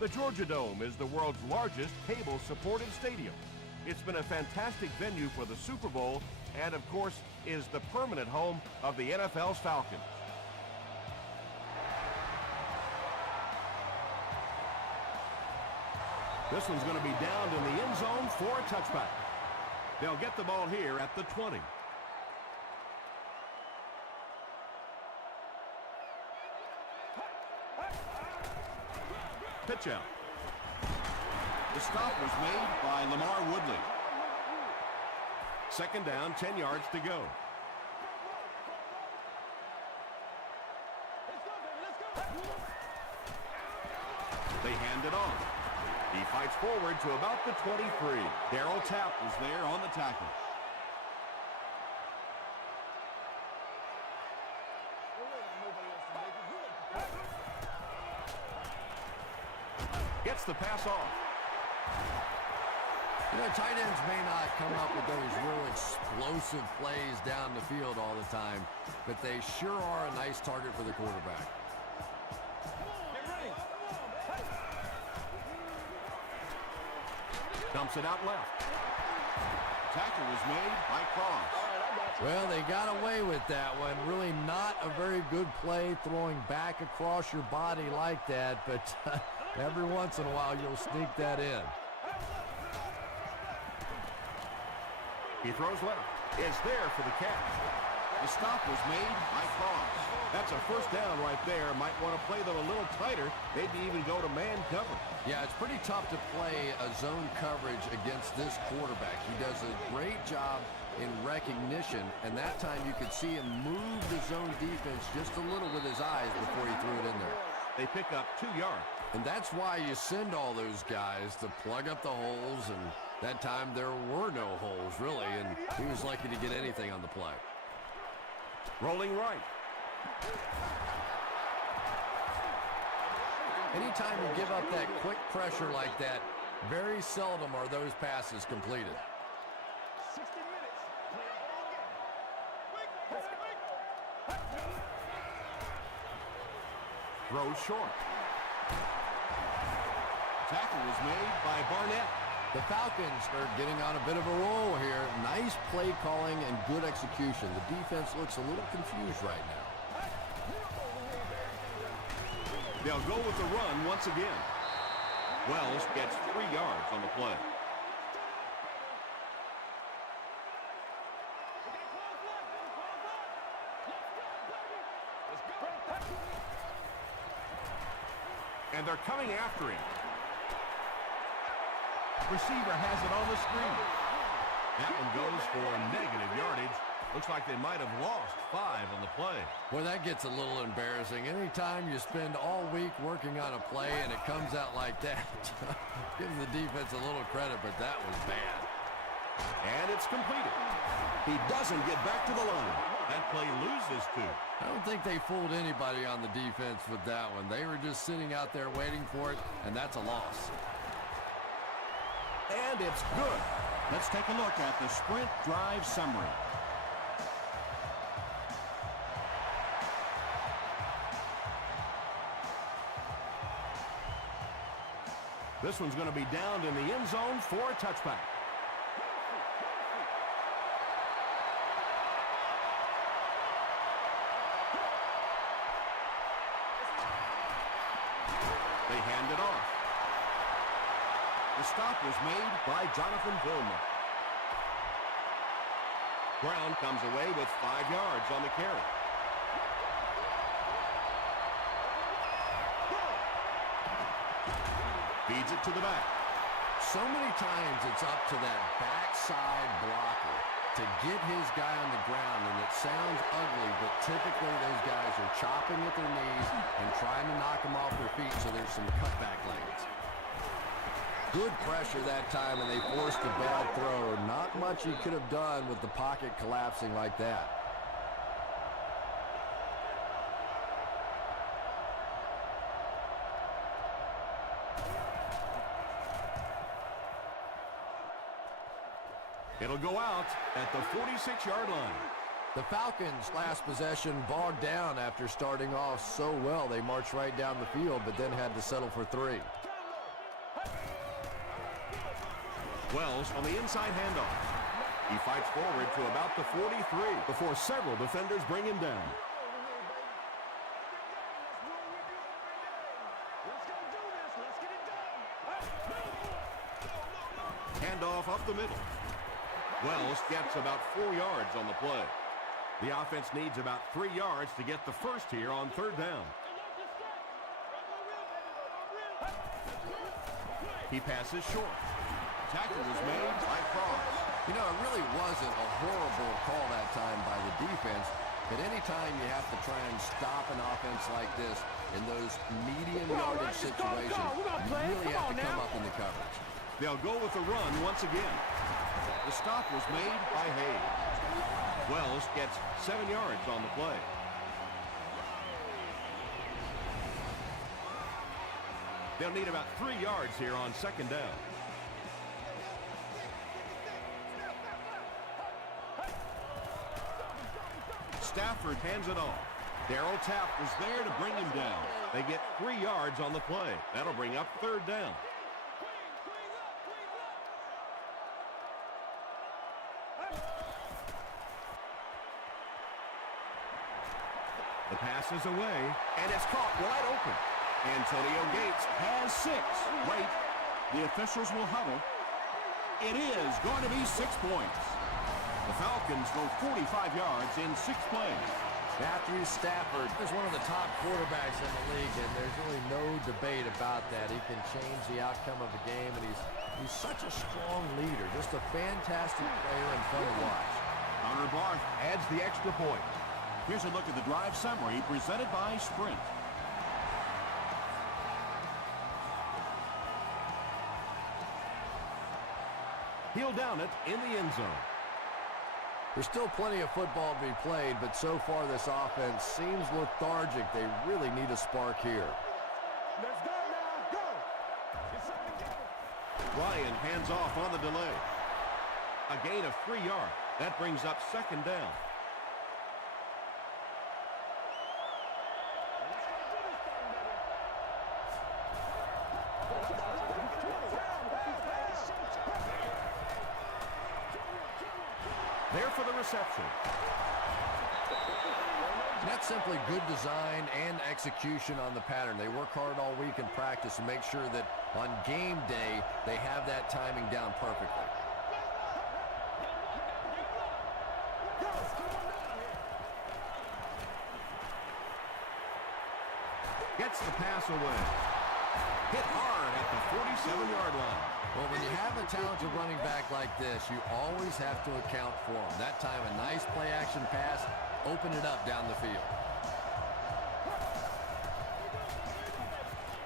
The Georgia Dome is the world's largest cable-supported stadium. It's been a fantastic venue for the Super Bowl and, of course, is the permanent home of the NFL's Falcons. This one's going to be downed in the end zone for a touchback. They'll get the ball here at the 20. Pitch out. The stop was made by Lamar Woodley. Second down, 10 yards to go. They hand it off. He fights forward to about the 23. Darryl Tapp is there on the tackle. Gets the pass off. You know, tight ends may not come up with those real explosive plays down the field all the time, but they sure are a nice target for the quarterback. Dumps it out left. Tackle was made by Cross. Well, they got away with that one. Really not a very good play throwing back across your body like that, but every once in a while you'll sneak that in. He throws left. It's there for the catch. The stop was made by Cross. That's a first down right there. Might want to play them a little tighter. Maybe even go to man cover. Yeah, it's pretty tough to play a zone coverage against this quarterback. He does a great job in recognition, and that time you could see him move the zone defense just a little with his eyes before he threw it in there. They pick up 2 yards. And that's why you send all those guys to plug up the holes, and that time there were no holes, really, and he was lucky to get anything on the play. Rolling right. Anytime you give up that quick pressure like that, very seldom are those passes completed. 60 minutes. Throws short. Tackle was made by Barnett. The Falcons are getting on a bit of a roll here. Nice play calling and good execution. The defense looks a little confused right now. They'll go with the run once again. Wells gets 3 yards on the play. And they're coming after him. Receiver has it on the screen. That one goes for negative yardage. Looks like they might have lost 5 on the play. Well, that gets a little embarrassing. Anytime you spend all week working on a play and it comes out like that, give the defense a little credit, but that was bad. And it's completed. He doesn't get back to the line. That play loses 2. I don't think they fooled anybody on the defense with that one. They were just sitting out there waiting for it, and that's a loss. And it's good. Let's take a look at the sprint drive summary. This one's going to be downed in the end zone for a touchback. They hand it off. The stop was made by Jonathan Vilma. Brown comes away with 5 yards on the carry. Feeds it to the back. So many times it's up to that backside blocker to get his guy on the ground, and it sounds ugly, but typically those guys are chopping at their knees and trying to knock them off their feet, so there's some cutback lanes. Good pressure that time, and they forced a bad throw. Not much he could have done with the pocket collapsing like that. It'll go out at the 46-yard line. The Falcons' last possession bogged down after starting off so well. They marched right down the field, but then had to settle for 3. Wells on the inside handoff. He fights forward to about the 43 before several defenders bring him down. Handoff up the middle. Wells gets about 4 yards on the play. The offense needs about 3 yards to get the first here on third down. He passes short. Tackle was made by Cross. You know, it really wasn't a horrible call that time by the defense, but anytime you have to try and stop an offense like this in those medium yardage situations, you really have to come up in the coverage. They'll go with the run once again. The stop was made by Hayes. Wells gets 7 yards on the play. They'll need about 3 yards here on second down. Stafford hands it off. Darryl Tapp was there to bring him down. They get 3 yards on the play. That'll bring up third down. The pass is away, and it's caught wide open. Antonio Gates has 6. Wait, the officials will huddle. It is going to be 6 points. The Falcons go 45 yards in 6 plays. Matthew Stafford is one of the top quarterbacks in the league, and there's really no debate about that. He can change the outcome of the game, and he's such a strong leader. Just a fantastic player and fun to watch. Connor Barth adds the extra point. Here's a look at the drive summary presented by Sprint. He'll down it in the end zone. There's still plenty of football to be played, but so far this offense seems lethargic. They really need a spark here. Let's go now. Go. It's something to go. Ryan hands off on the delay. A gain of 3 yards. That brings up second down. There for the reception. That's simply good design and execution on the pattern. They work hard all week in practice to make sure that on game day they have that timing down perfectly. Gets the pass away. Hit hard at the 47-yard line. Well, when you have a talented running back like this, you always have to account for him. That time, a nice play-action pass opened it up down the field.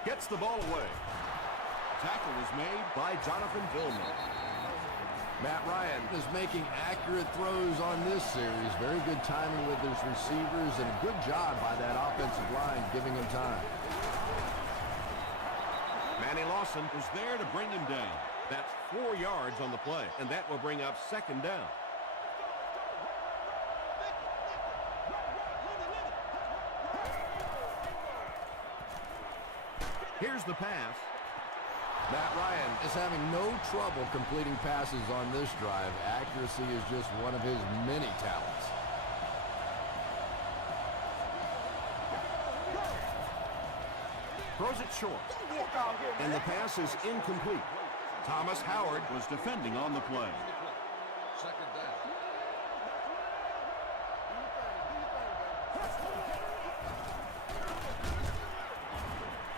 Gets the ball away. Tackle was made by Jonathan Vilma. Matt Ryan is making accurate throws on this series. Very good timing with his receivers, and a good job by that offensive line giving him time. Manny Lawson was there to bring him down. That's 4 yards on the play, and that will bring up second down. Here's the pass. Matt Ryan is having no trouble completing passes on this drive. Accuracy is just one of his many talents. Throws it short. And the pass is incomplete. Thomas Howard was defending on the play. Second down.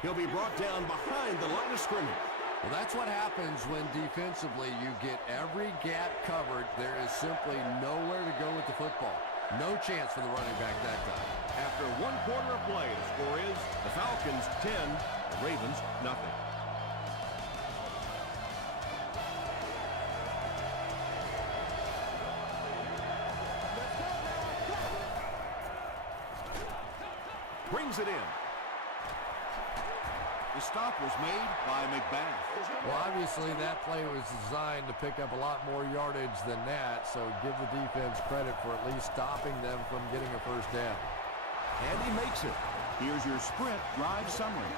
He'll be brought down behind the line of scrimmage. Well, that's what happens when defensively you get every gap covered. There is simply nowhere to go with the football. No chance for the running back that time. After 1 quarter of play, the score is the Falcons 10, the Ravens nothing. Brings it in. The stop was made by McBath. Well, obviously that play was designed to pick up a lot more yardage than that, so give the defense credit for at least stopping them from getting a first down. And he makes it. Here's your Sprint drive summary.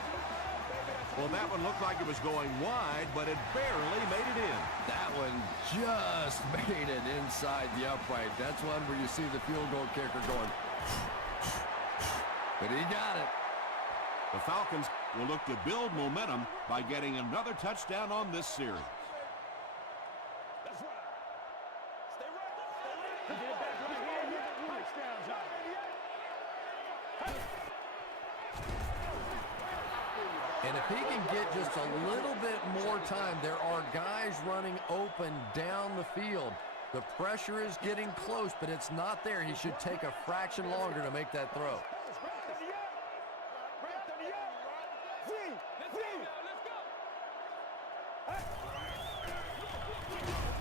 Well, that one looked like it was going wide, but it barely made it in. That one just made it inside the upright. That's one where you see the field goal kicker going, but he got it. The Falcons will look to build momentum by getting another touchdown on this series. That's right. Stay right. Stay right. Get it back right here. Touchdown, John. And if he can get just a little bit more time, there are guys running open down the field. The pressure is getting close, but it's not there. He should take a fraction longer to make that throw.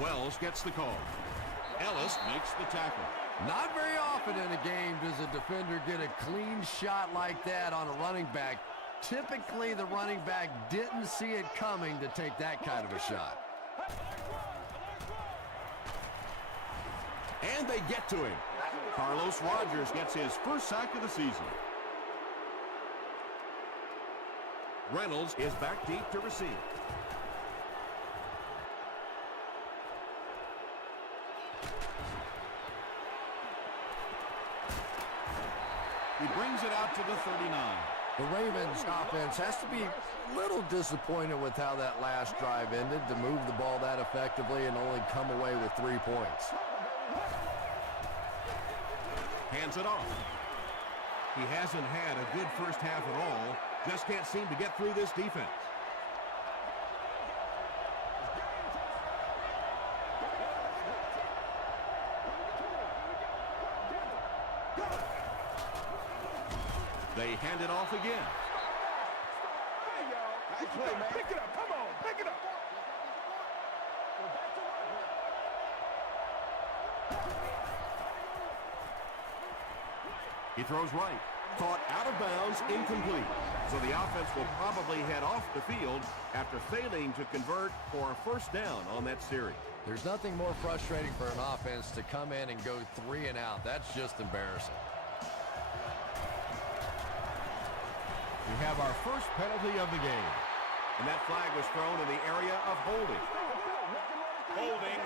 Wells gets the call. Ellis makes the tackle. Not very often in a game does a defender get a clean shot like that on a running back. Typically, the running back didn't see it coming to take that kind of a shot. And they get to him. Carlos Rogers gets his first sack of the season. Reynolds is back deep to receive. He brings it out to the 39. The Ravens offense has to be a little disappointed with how that last drive ended, to move the ball that effectively and only come away with 3 points. Hands it off. He hasn't had a good first half at all. Just can't seem to get through this defense. They hand it off again. Hey, y'all. Nice play, man. Pick it up. Come on. Pick it up. He throws right. Caught out of bounds, incomplete. So the offense will probably head off the field after failing to convert for a first down on that series. There's nothing more frustrating for an offense to come in and go 3 and out. That's just embarrassing. We have our first penalty of the game. And that flag was thrown in the area of holding. Holding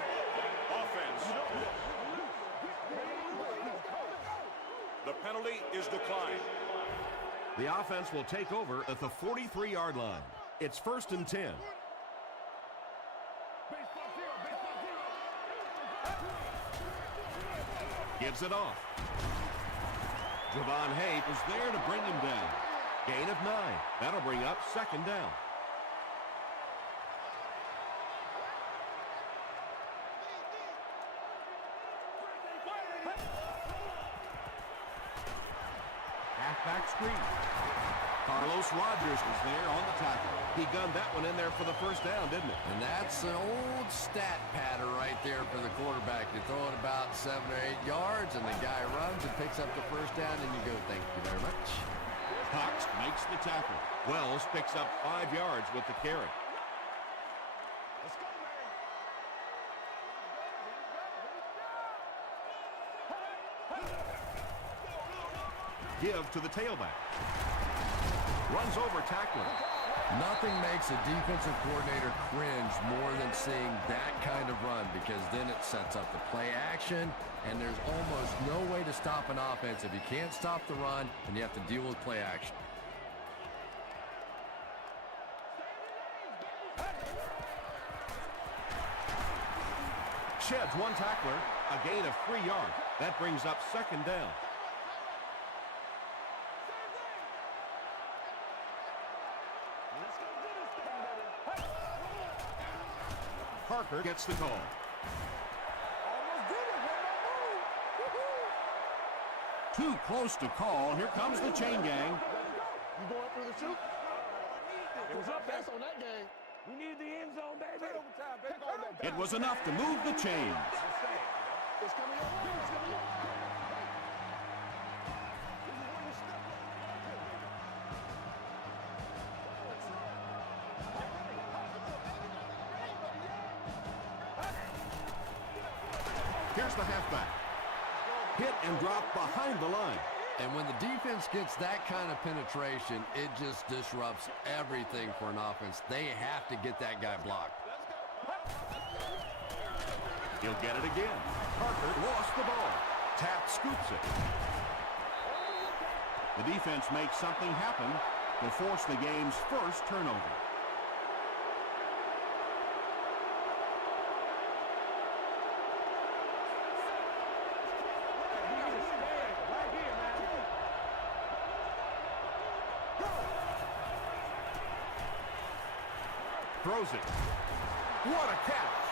offense. The penalty is declined. The offense will take over at the 43-yard line. It's 1st and 10. Gives it off. Javon Hape is there to bring him down. Gain of 9. That'll bring up 2nd down. Halfback screen. Carlos Rogers was there on the tackle. He gunned that one in there for the first down, didn't it? And that's an old stat pattern right there for the quarterback. You throw it about 7 or 8 yards, and the guy runs and picks up the first down, and you go, thank you very much. Cox makes the tackle. Wells picks up 5 yards with the carry. Let's go, man. Give to the tailback. Runs over tackler. Nothing makes a defensive coordinator cringe more than seeing that kind of run, because then it sets up the play action, and there's almost no way to stop an offense if you can't stop the run and you have to deal with play action. Sheds one tackler, a gain of 3 yards. That brings up 2nd down. Parker gets the call. Too close to call. Here comes the chain gang. You going through the chute? It was up there on that game. We need the end zone, baby. It was enough to move the chains. It's coming your way. It's coming your way. Here's the halfback. Hit and drop behind the line. And when the defense gets that kind of penetration, it just disrupts everything for an offense. They have to get that guy blocked. He'll get it again. Parker lost the ball. Tap scoops it. The defense makes something happen to force the game's first turnover. Throws it. What a catch!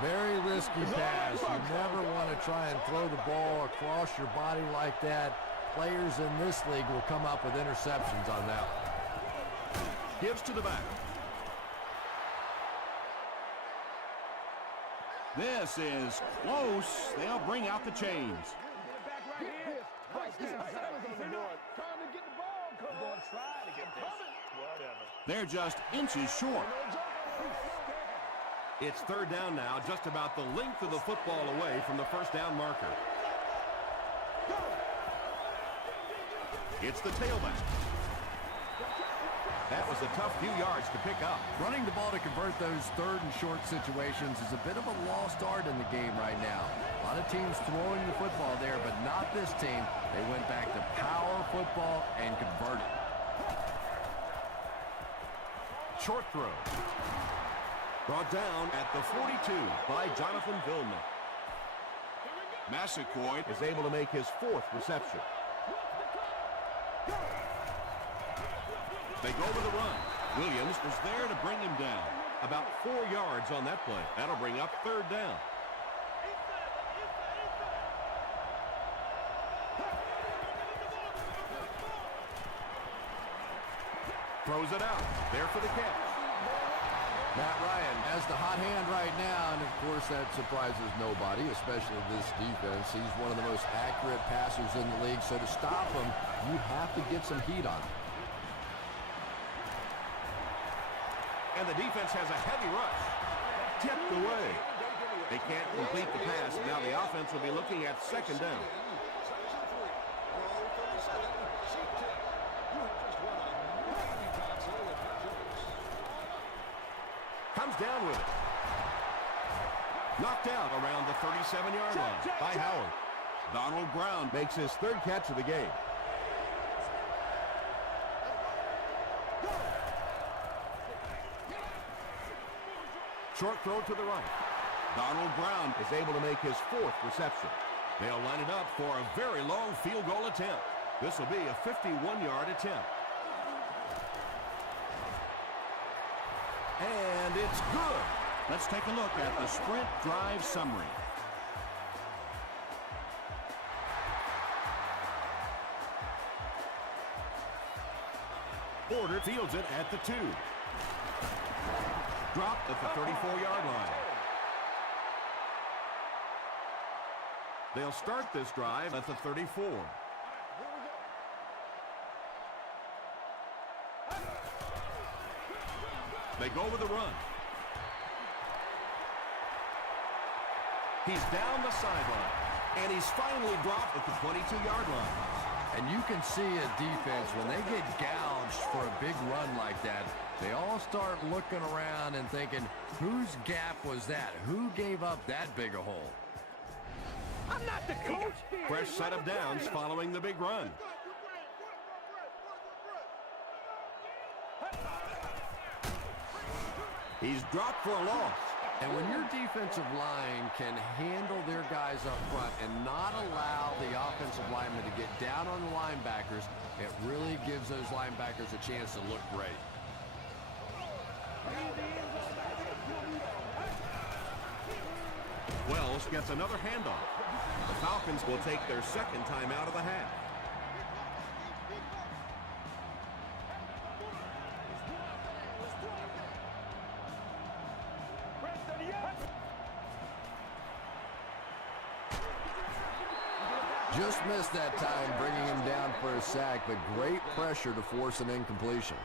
Very risky pass. You never want to try and throw the ball across your body like that. Players in this league will come up with interceptions on that one. Gives to the back. This is close. They'll bring out the chains. They're just inches short. It's third down now, just about the length of the football away from the first down marker. It's the tailback. That was a tough few yards to pick up. Running the ball to convert those third and short situations is a bit of a lost art in the game right now. A lot of teams throwing the football there, but not this team. They went back to power football and converted. Short throw. Brought down at the 42 by Jonathan Vilma. Massaquoi is able to make his fourth reception. They go with a run. Williams was there to bring him down. About 4 yards on that play. That'll bring up third down. Throws it out. There for the catch. Matt Ryan has the hot hand right now, and of course that surprises nobody, especially this defense. He's one of the most accurate passers in the league, so to stop him, you have to get some heat on him. And the defense has a heavy rush. Tipped away. They can't complete the pass. Now the offense will be looking at second down. Comes down with it. Knocked out around the 37-yard line by Howard. Donald Brown makes his third catch of the game. Short throw to the right. Donald Brown is able to make his fourth reception. They'll line it up for a very long field goal attempt. This will be a 51-yard attempt. And it's good. Let's take a look at the sprint drive summary. Porter fields it at the 2. Dropped at the 34-yard line. They'll start this drive at the 34. They go with a run. He's down the sideline, and he's finally dropped at the 22-yard line. And you can see a defense, when they get gouged for a big run like that, they all start looking around and thinking, whose gap was that? Who gave up that big a hole? I'm not the coach. Fresh set of downs following the big run. He's dropped for a loss. And when your defensive line can handle their guys up front and not allow the offensive linemen to get down on the linebackers, it really gives those linebackers a chance to look great. Wells gets another handoff. The Falcons will take their second time out of the half. Just missed that time, bringing him down for a sack, but great pressure to force an incompletion.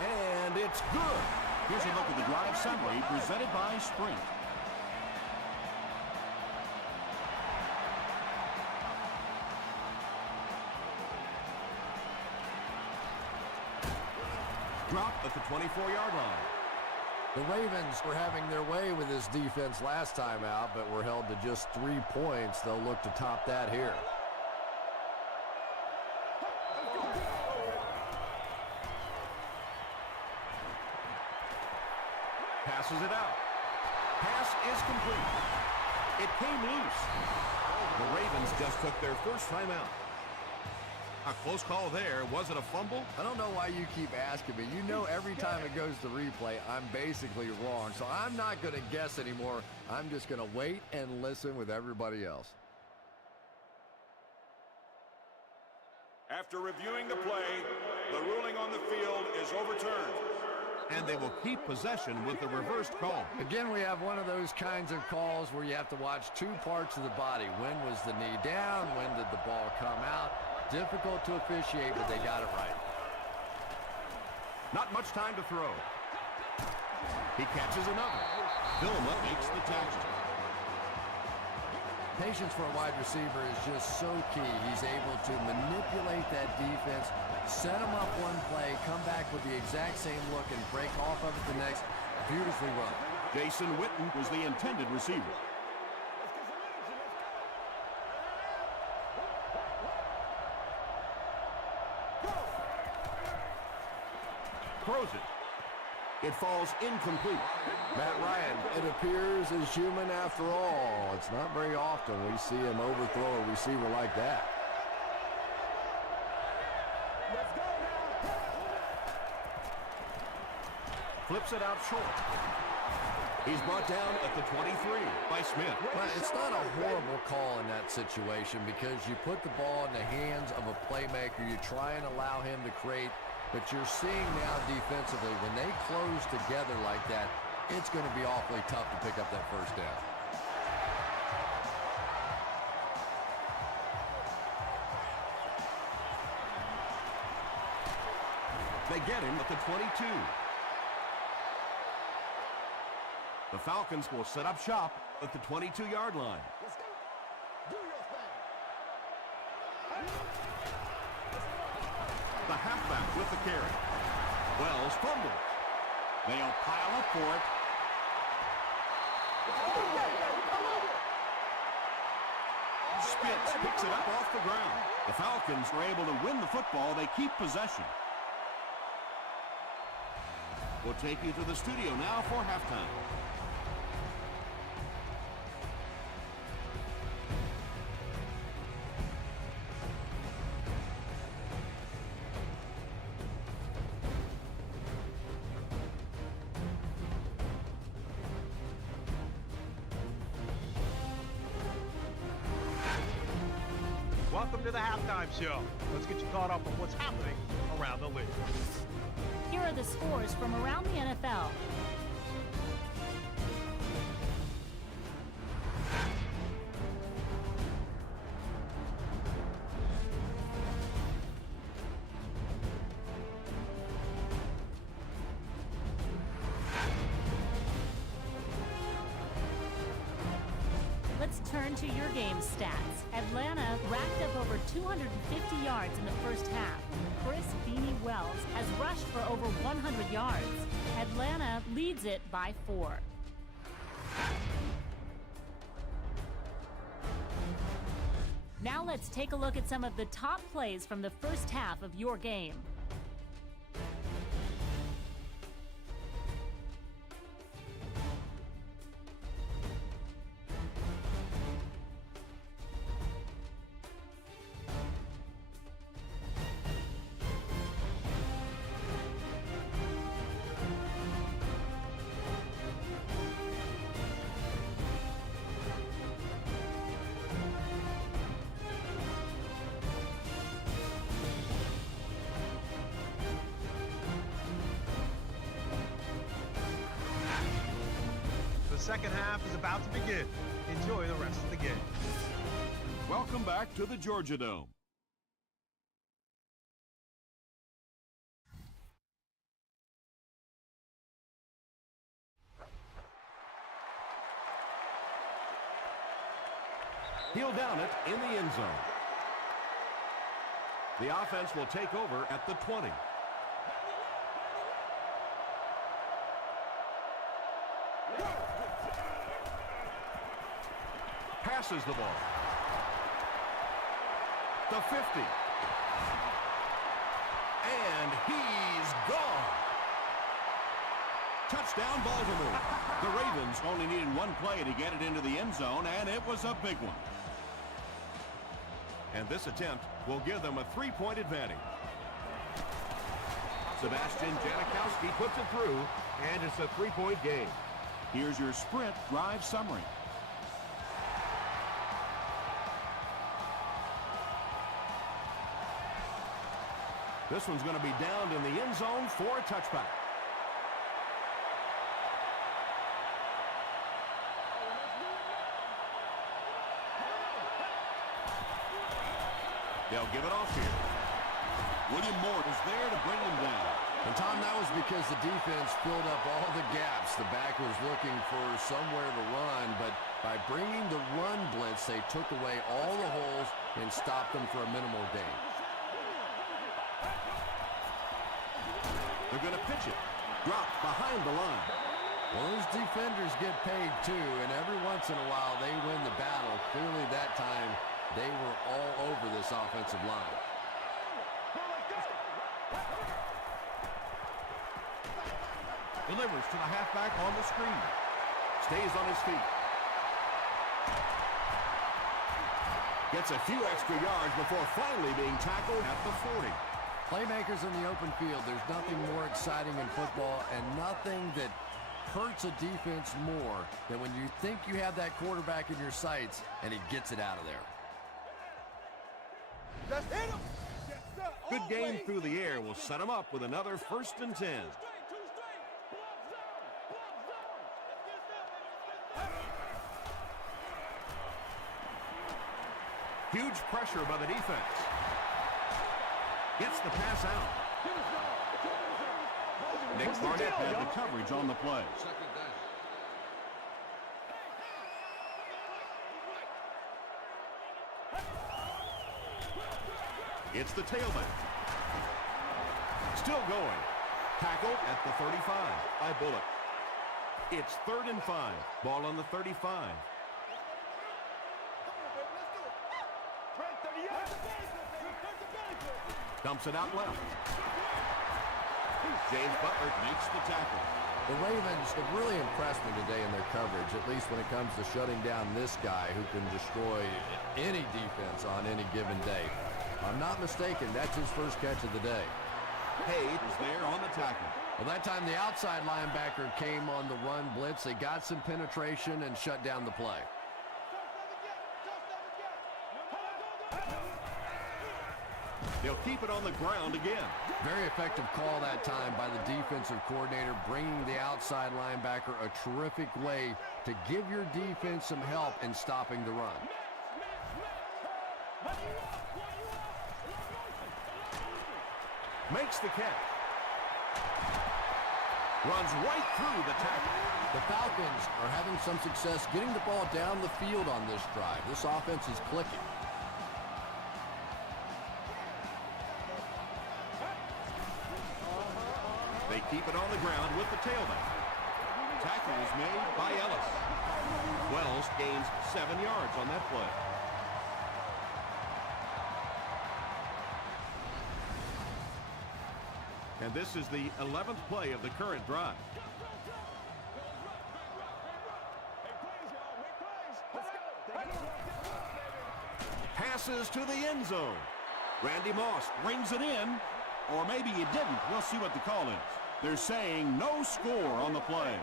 And it's good. Here's a look at the drive summary presented by Sprint. Drop at the 24-yard line. The Ravens were having their way with this defense last time out, but were held to just 3 points. They'll look to top that here. Passes it out. Pass is complete. It came loose. The Ravens just took their first time out. A close call there. Was it a fumble? I don't know why you keep asking me. You know every time it goes to replay, I'm basically wrong. So I'm not going to guess anymore. I'm just going to wait and listen with everybody else. After reviewing the play, the ruling on the field is overturned. And they will keep possession with the reversed call. Again, we have one of those kinds of calls where you have to watch 2 parts of the body. When was the knee down? When did the ball come out? Difficult to officiate, but they got it right. Not much time to throw. He catches another. Vilma makes the tackle. Patience for a wide receiver is just so key. He's able to manipulate that defense, set them up one play, come back with the exact same look, and break off of it the next. Beautifully run. Jason Witten was the intended receiver. Throws it. It falls incomplete. Matt Ryan, it appears is human after all. It's not very often we see him overthrow a receiver like that. Flips it out short. He's brought down at the 23 by Smith. Well, it's not a horrible call in that situation because you put the ball in the hands of a playmaker. You try and allow him to create. But you're seeing now defensively, when they close together like that, it's going to be awfully tough to pick up that first down. They get him at the 22. The Falcons will set up shop at the 22-yard line. Let's go. Do your thing. The halfback with the carry. Wells fumbles. They'll pile up for it. Spitz picks it up off the ground. The Falcons are able to win the football. They keep possession. We'll take you to the studio now for halftime. Welcome to the halftime show. Let's get you caught up on what's happening around the league. Here are the scores from around the NFL. Let's turn to your game stats. Atlanta racked up over 250 yards in the first half. Chris Beanie Wells has rushed for over 100 yards. Atlanta leads it by 4. Now let's take a look at some of the top plays from the first half of your game. The second half is about to begin. Enjoy the rest of the game. Welcome back to the Georgia Dome. He'll down it in the end zone. The offense will take over at the 20. passes the ball. The 50. And he's gone. Touchdown, Baltimore. The Ravens only needed one play to get it into the end zone, and it was a big one. And this attempt will give them a 3-point advantage. Sebastian Janikowski puts it through, and it's a 3-point game. Here's your sprint drive summary. This one's going to be downed in the end zone for a touchback. They'll give it off here. William Moore is there to bring him down. And Tom, that was because the defense filled up all the gaps. The back was looking for somewhere to run, but by bringing the run blitz, they took away all the holes and stopped them for a minimal gain. They're going to pitch it. Drop behind the line. Well, those defenders get paid too, and every once in a while they win the battle. Clearly that time they were all over this offensive line. Delivers to the halfback on the screen. Stays on his feet. Gets a few extra yards before finally being tackled at the 40. Playmakers in the open field, there's nothing more exciting in football and nothing that hurts a defense more than when you think you have that quarterback in your sights and he gets it out of there. Just hit him. Good game through the air will set him up with another 1st and 10. Huge pressure by the defense. Gets the pass out. Nick Barnett had the coverage on the play. Second down. It's the tailback. Still going. Tackled at the 35 by Bullock. It's 3rd and 5. Ball on the 35. Dumps it out left. James Butler makes the tackle. The Ravens have really impressed me today in their coverage, at least when it comes to shutting down this guy who can destroy any defense on any given day. If I'm not mistaken, that's his first catch of the day. Hayes is there on the tackle. Well, that time the outside linebacker came on the run blitz. They got some penetration and shut down the play. They'll keep it on the ground again. Very effective call that time by the defensive coordinator, bringing the outside linebacker a terrific way to give your defense some help in stopping the run. Makes the catch. Runs right through the tackle. The Falcons are having some success getting the ball down the field on this drive. This offense is clicking. They keep it on the ground with the tailback. Tackle is made by Ellis. Wells gains 7 yards on that play. And this is the 11th play of the current drive. Passes to the end zone. Randy Moss brings it in. Or maybe he didn't. We'll see what the call is. They're saying no score on the play.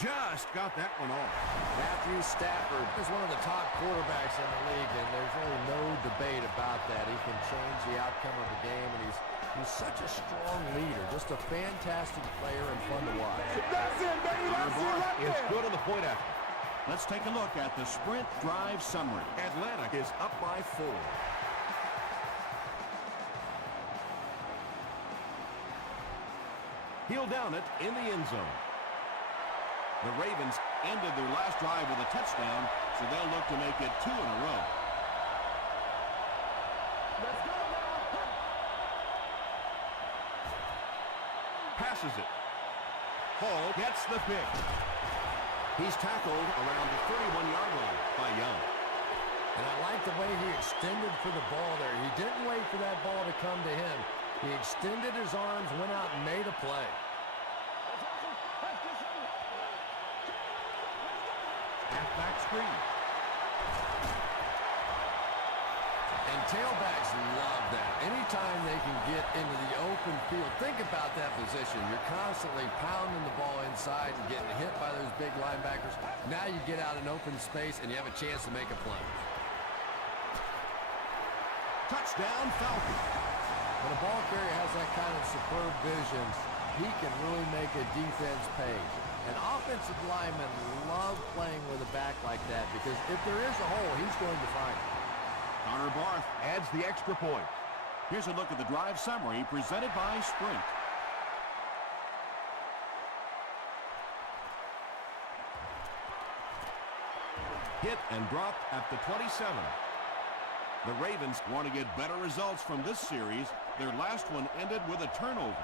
Just got that one off. Matthew Stafford is one of the top quarterbacks in the league, and there's really no debate about that. He can change the outcome of the game, and he's such a strong leader. Just a fantastic player and fun to watch. That's it, baby. That's it right It's there. good on the point after. Let's take a look at the sprint drive summary. Atlanta is up by 4. He'll down it in the end zone. The Ravens ended their last drive with a touchdown, so they'll look to make it 2 in a row. misses it. Hall gets the pick. He's tackled around the 31-yard line by Young. And I like the way he extended for the ball there. He didn't wait for that ball to come to him. He extended his arms, went out and made a play. Halfback screen. And tailbacks love that. Anytime they can get into the open field, think about that position. You're constantly pounding the ball inside and getting hit by those big linebackers. Now you get out in open space and you have a chance to make a play. Touchdown, Falcons. When a ball carrier has that kind of superb vision, he can really make a defense pay. And offensive linemen love playing with a back like that because if there is a hole, he's going to find it. Connor Barth adds the extra point. Here's a look at the drive summary presented by Sprint. Hit and dropped at the 27. The Ravens want to get better results from this series. Their last one ended with a turnover.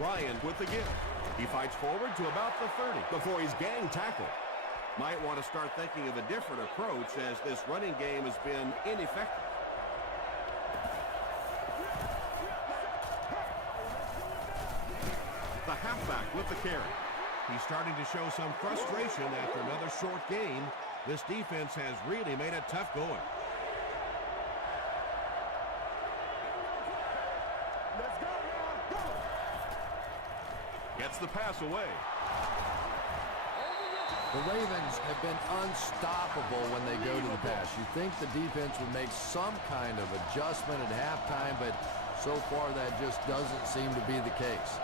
Ryan with the give. He fights forward to about the 30 before he's gang tackled. Might want to start thinking of a different approach as this running game has been ineffective. The halfback with the carry. He's starting to show some frustration after another short game. This defense has really made it tough going. Let's go now. Go. Gets the pass away. The Ravens have been unstoppable when they go to the pass. You think the defense would make some kind of adjustment at halftime, but so far that just doesn't seem to be the case.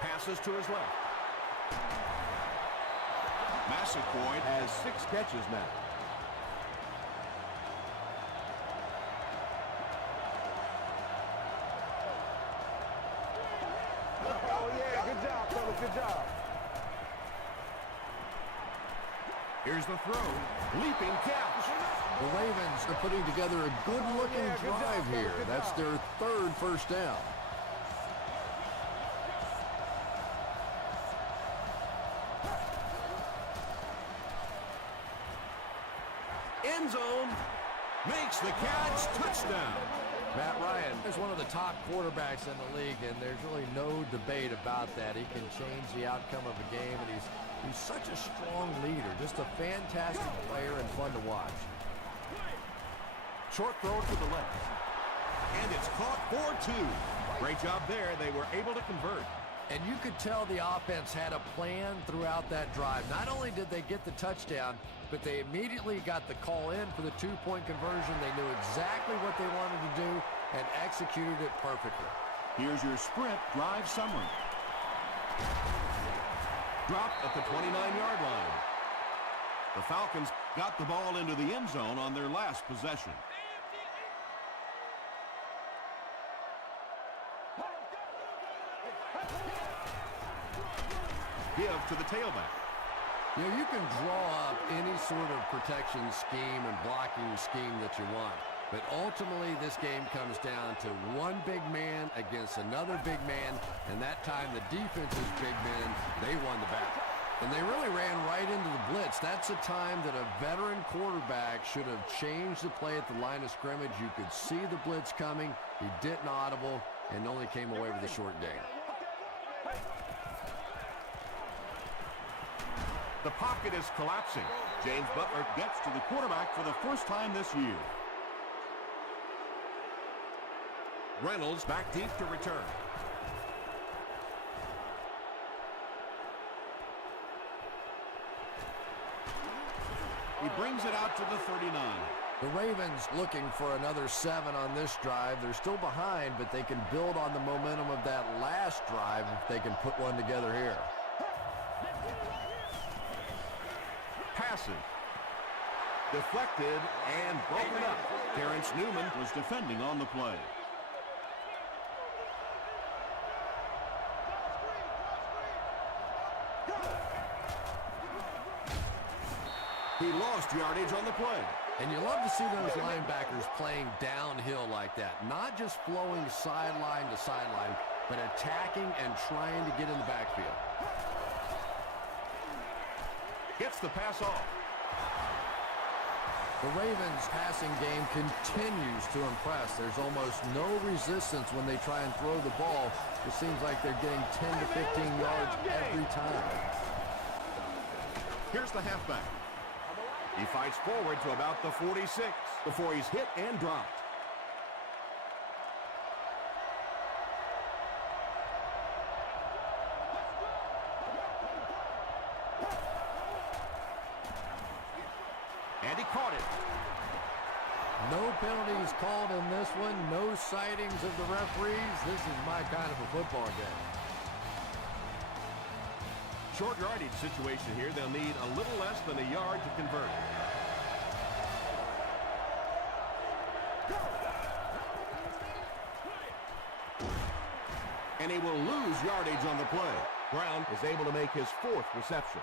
Passes to his left. Massaquoi has 6 catches now. Oh, yeah. Good job, fellas. Good job. Here's the throw. Leaping catch. The Ravens are putting together a good-looking drive here. That's their 3rd first down. End zone. Makes the catch. Touchdown. Matt Ryan is one of the top quarterbacks in the league, and there's really no debate about that. He can change the outcome of a game, and he's such a strong leader. Just a fantastic player and fun to watch. Short throw to the left. And it's caught for 2. Great job there. They were able to convert. And you could tell the offense had a plan throughout that drive. Not only did they get the touchdown, but they immediately got the call in for the 2-point conversion. They knew exactly what they wanted to do and executed it perfectly. Here's your Sprint drive summary. Dropped at the 29-yard line. The Falcons got the ball into the end zone on their last possession. Give to the tailback. You know, you can draw up any sort of protection scheme and blocking scheme that you want. But ultimately, this game comes down to one big man against another big man. And that time, the defense's big men, they won the battle. And they really ran right into the blitz. That's a time that a veteran quarterback should have changed the play at the line of scrimmage. You could see the blitz coming. He didn't audible and only came away with a short gain. The pocket is collapsing. James Butler gets to the quarterback for the first time this year. Reynolds back deep to return. He brings it out to the 39. The Ravens looking for another 7 on this drive. They're still behind, but they can build on the momentum of that last drive if they can put one together here. Passes. Deflected and broken up. Terrence Newman was defending on the play. He lost yardage on the play. And you love to see those linebackers playing downhill like that. Not just flowing sideline to sideline, but attacking and trying to get in the backfield. Gets the pass off. The Ravens' passing game continues to impress. There's almost no resistance when they try and throw the ball. It seems like they're getting 10 to 15 yards every time. Here's the halfback. He fights forward to about the 46 before he's hit and dropped. And he caught it. No penalties called in this one. No sightings of the referees. This is my kind of a football game. Short yardage situation here. They'll need a little less than a yard to convert. And he will lose yardage on the play. Brown is able to make his 4th reception.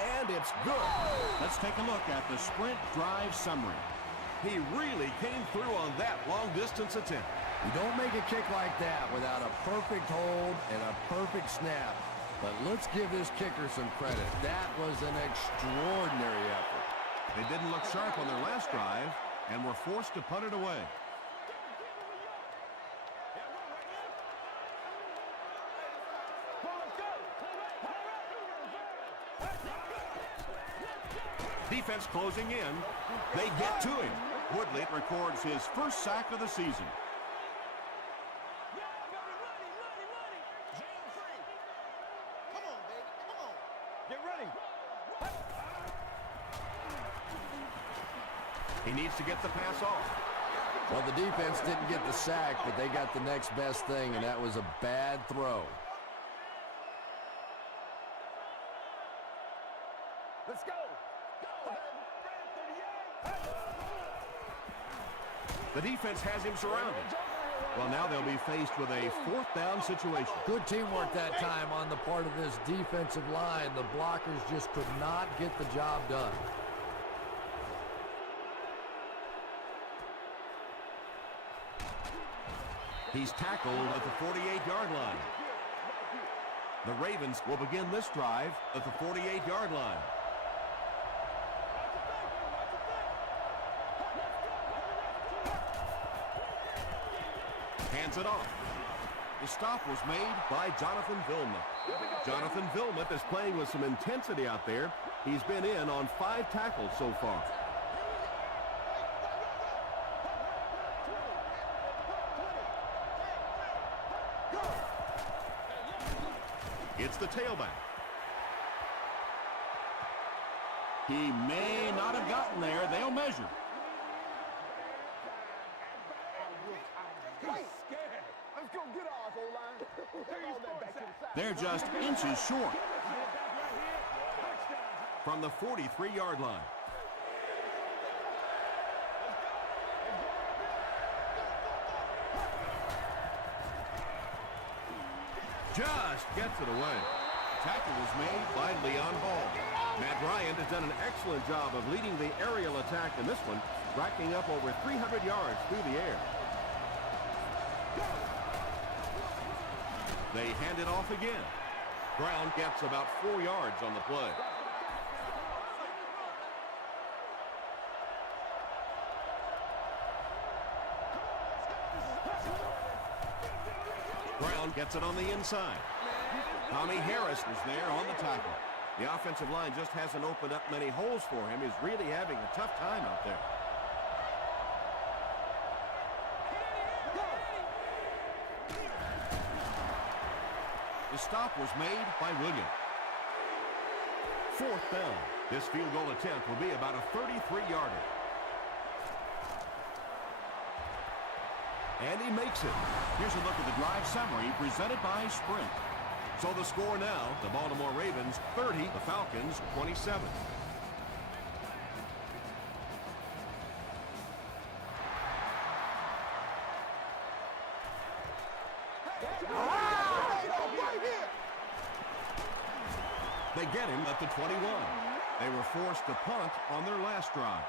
And it's good. Let's take a look at the sprint drive summary. He really came through on that long-distance attempt. You don't make a kick like that without a perfect hold and a perfect snap. But let's give this kicker some credit. That was an extraordinary effort. They didn't look sharp on their last drive and were forced to punt it away. Defense closing in. They get to him. Woodley records his first sack of the season. Get ready. He needs to get the pass off. Well, the defense didn't get the sack, but they got the next best thing, and that was a bad throw. Let's go. The defense has him surrounded. Well, now they'll be faced with a 4th down situation. Good teamwork that time on the part of this defensive line. The blockers just could not get the job done. He's tackled at the 48-yard line. The Ravens will begin this drive at the 48-yard line. Hands it off. The stop was made by Jonathan Vilma. Jonathan Vilma is playing with some intensity out there. He's been in on 5 tackles so far. It's the tailback. He may not have gotten there. They'll measure. Let's go get ours, O-line. They're just inches short from the 43-yard line. Just gets it away. Tackle was made by Leon Hall. Matt Ryan has done an excellent job of leading the aerial attack in this one, racking up over 300 yards through the air. They hand it off again. Brown gets about 4 yards on the play. Brown gets it on the inside. Tommy Harris was there on the tackle. The offensive line just hasn't opened up many holes for him. He's really having a tough time out there. The stop was made by Williams. 4th down. This field goal attempt will be about a 33-yarder. And he makes it. Here's a look at the drive summary presented by Sprint. So the score now, the Baltimore Ravens 30, the Falcons 27. They get him at the 21. They were forced to punt on their last drive.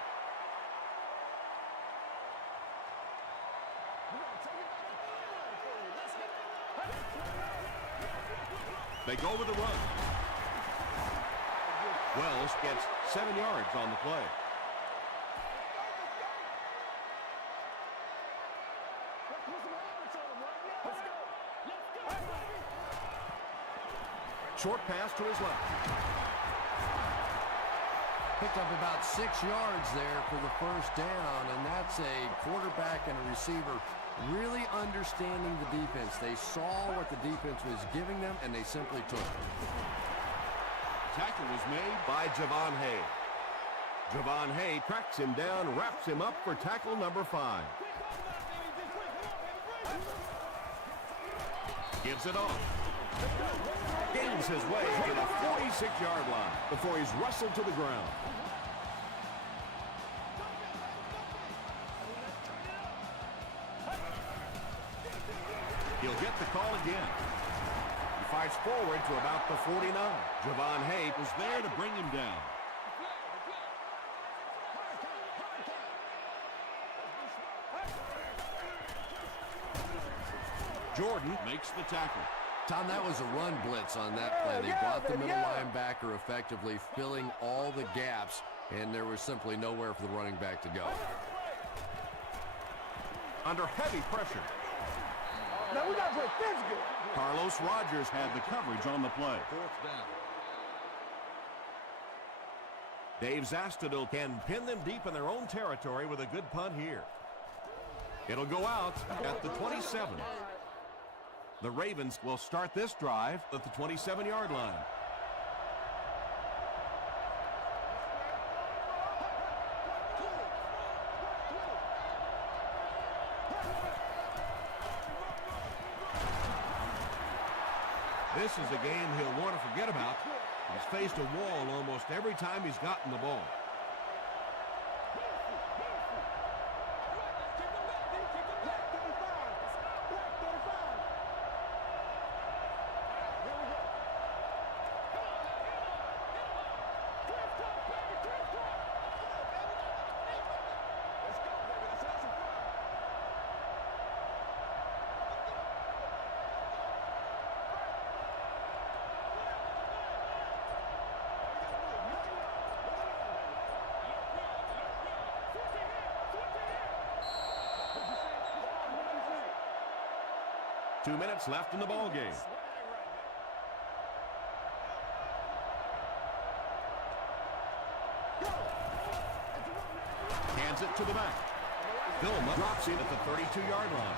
They go with the run. Wells gets 7 yards on the play. Short pass to his left. Picked up about 6 yards there for the first down, and that's a quarterback and a receiver really understanding the defense. They saw what the defense was giving them, and they simply took it. Tackle was made by Javon Hay. Javon Hay tracks him down, wraps him up for tackle number 5. Gives it off. Gains his way to the 46-yard line before he's wrestled to the ground. He'll get the call again. He fights forward to about the 49. Javon Hay was there to bring him down. Jordan makes the tackle. Tom, that was a run blitz on that play. They brought the middle linebacker effectively, filling all the gaps, and there was simply nowhere for the running back to go. Under heavy pressure. Now we got to play physical. Carlos Rogers had the coverage on the play. 4th down. Dave Zastudil can pin them deep in their own territory with a good punt here. It'll go out at the 27. The Ravens will start this drive at the 27-yard line. This is a game he'll want to forget about. He's faced a wall almost every time he's gotten the ball. Two minutes left in the ball game. Hands it to the back. Vilma drops it at the 32-yard line.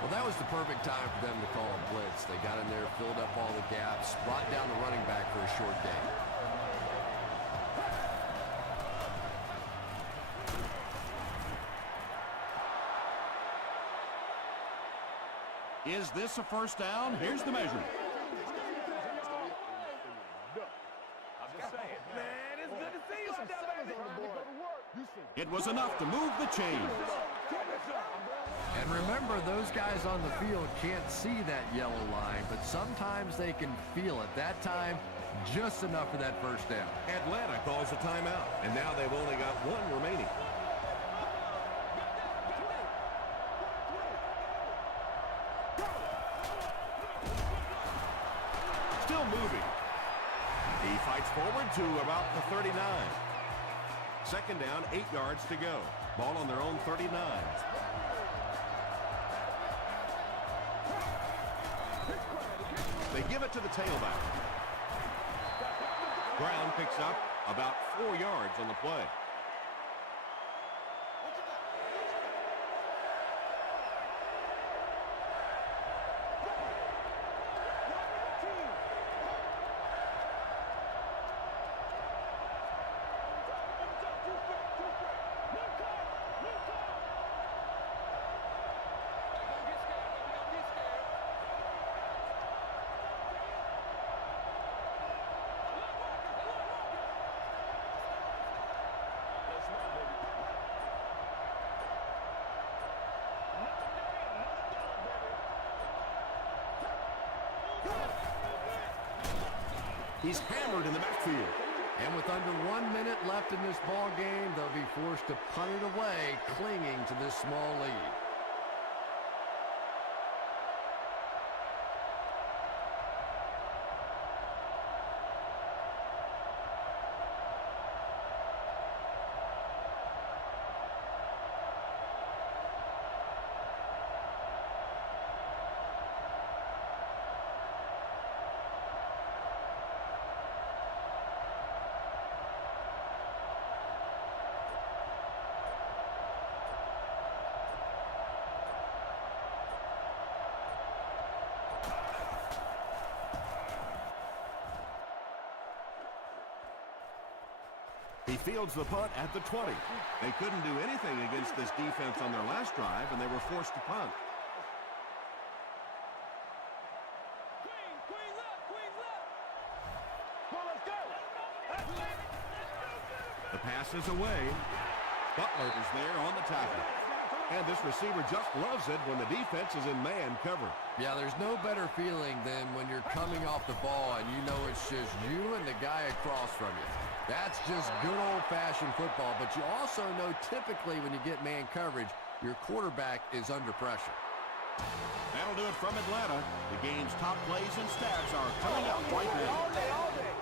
Well, that was the perfect time for them to call a blitz. They got in there, filled up all the gaps, brought down the running back for a short gain. Is this a first down? Here's the measurement. I'm just saying, man, it's good to see you out there, baby. It was enough to move the chains. And remember, those guys on the field can't see that yellow line, but sometimes they can feel it. That time, just enough for that first down. Atlanta calls a timeout, and now they've only got one remaining. Still moving. He fights forward to about the 39. Second down, 8 yards to go. Ball on their own 39. They give it to the tailback. Brown picks up about 4 yards on the play. He's hammered in the backfield. And with under 1 minute left in this ball game, they'll be forced to punt it away, clinging to this small lead. He fields the punt at the 20. They couldn't do anything against this defense on their last drive, and they were forced to punt. Queen left. Come on, let's go. The pass is away. Butler is there on the tackle. And this receiver just loves it when the defense is in man cover. Yeah, there's no better feeling than when you're coming off the ball and you know it's just you and the guy across from you. That's just good old-fashioned football, but you also know typically when you get man coverage, your quarterback is under pressure. That'll do it from Atlanta. The game's top plays and stats are coming up right now. All day.